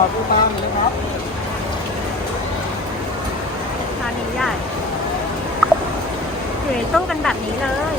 อดูตามเลยครับร้านนี้ใหญ่อยู่ในตู้กันแบบนี้เลย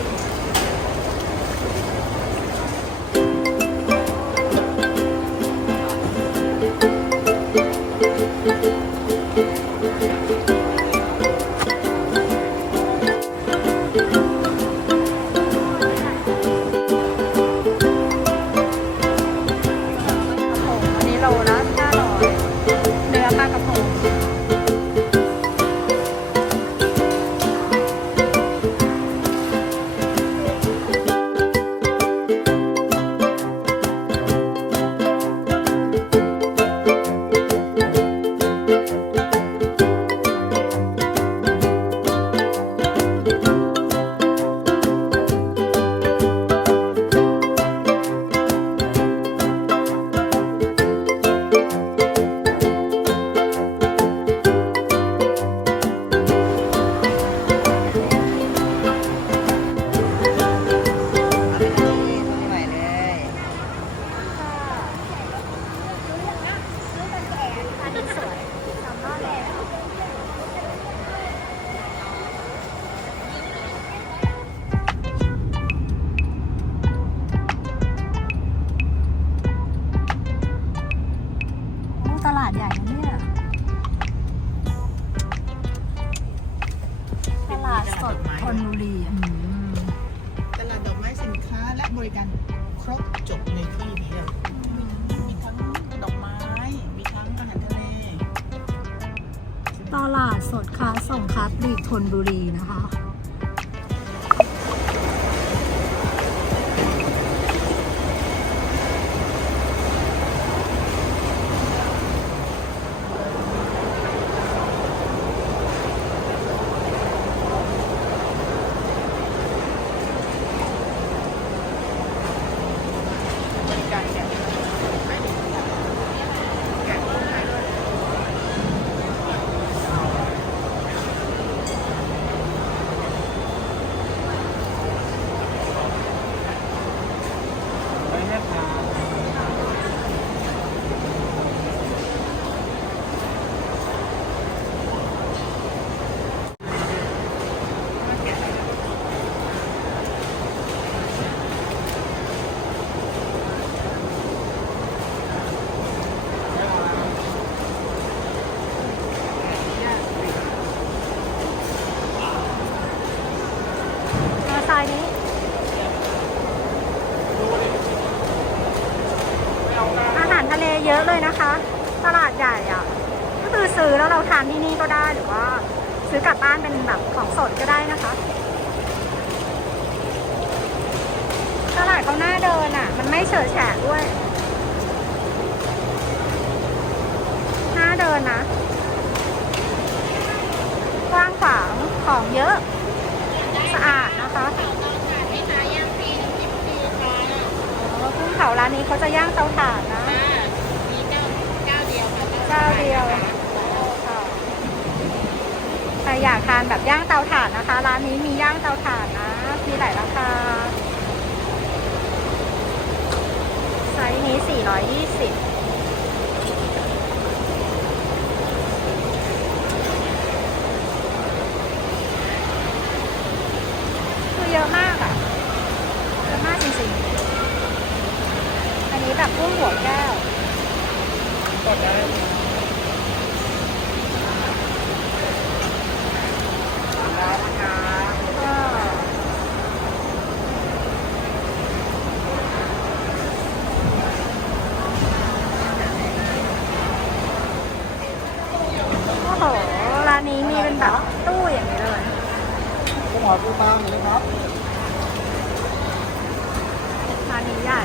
ตลาดสดธนบุรีอืมตลาดดอกไม้สินค้าและบริการครบจบในที่นี้เลยมีทั้งดอกไม้ มีทั้งอาหารทะเลตลาดสดค้าส่งค้าปลีกธนบุรีนะคะ เลเยอะเลยนะคะ ตลาดใหญ่อะก็คือซื้อแล้วเราทานที่นี่ก็ได้หรือว่า ซื้อกลับบ้านเป็นแบบของสดก็ได้นะคะ ตลาดเขาหน้าเดินอะมันไม่เฉอะแฉะด้วยหน้าเดินนะกว้างขวางของเยอะสะอาดนะคะอ๋อกุ้งเผาร้านนี้เขาจะย่างเตาถ่านนะ เจ้าเดียวค่ะใครอยากทานแบบย่างเตาถ่านนะคะ ร้านนี้มีย่างเตาถ่านนะ มีหลายราคา ไซส์นี้ 420คือเยอะมากอะเยอะมากจริงๆ อันนี้แบบกุ้งหัวแก้วก็ได้ ก็โอ้โห ร้านนี้มีเป็น แบบตู้อย่างนี้เลยขอปูตามเลยครับร้านนี้ใหญ่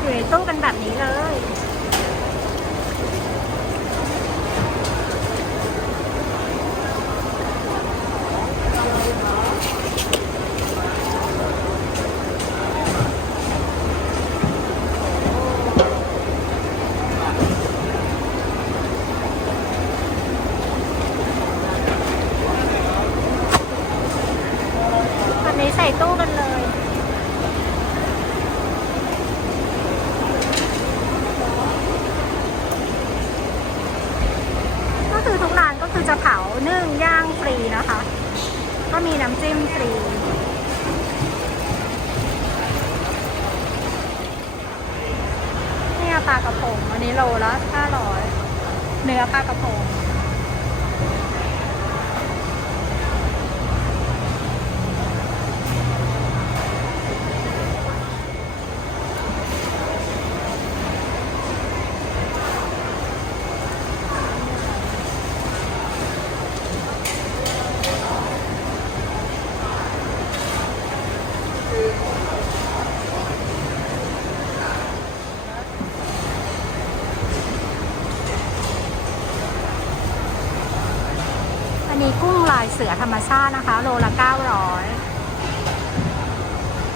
อยู่ในตู้เป็นแบบนี้เลย อันนี้ใส่ตู้กันเลย โนึ่งย่างฟรีนะคะ ก็มีน้ำจิ้มฟรี เนี่ยปลากระพงอันนี้โลละห้าร้อยเนื้อปลากระพง อันนี้กุ้งลาซ่านะคะ โลละ 900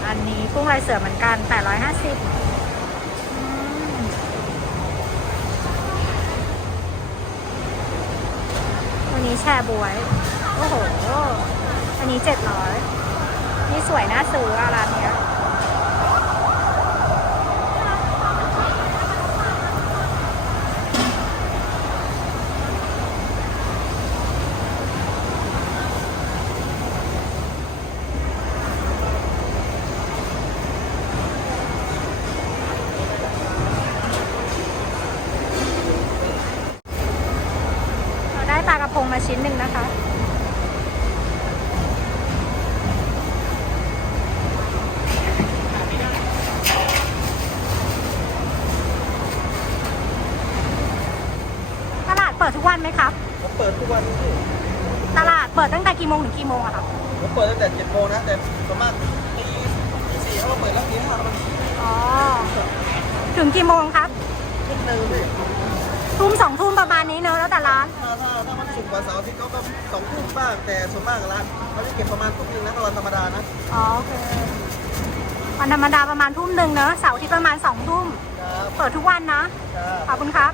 อันนี้กุ้งลายเสือเหมือนกัน 850อันนี้แชร์บวย โอ้โห อันนี้700นี่สวยน่าซื้ออะร้านเนี้ย ชิ้นหนึ่งนะคะ ตลาดเปิดทุกวันไหมครับ ผมเปิดทุกวันพี่ตลาดเปิดตั้งแต่กี่โมงถึงกี่โมงอะครับผมเปิดตั้งแต่เจ็ดโมงนะ แต่ส่วนมากตีตีสี่เขาก็เปิดแล้วตีห้ามันอ๋อ ถึงกี่โมงครับ ทุ่มหนึ่งพี่ทุ่มสองทุ่มประมาณนี้เนอะแล้วแต่ร้าน ถ้าถ้าถ้ามันสุกร์ วันเสาร์อาทิตย์เขาก็สองทุ่มบ้างแต่ส่วนมากร้านเขาจะเก็บประมาณทุ่มหนึงนะวันธรรมดานะอ๋อโอเควันธรรมดาประมาณทุ่มหนึ่งเนอะเสาร์อาทิตย์ประมาณสองทุ่ม ครับเปิดทุกวันนะ ครับขอบคุณครับ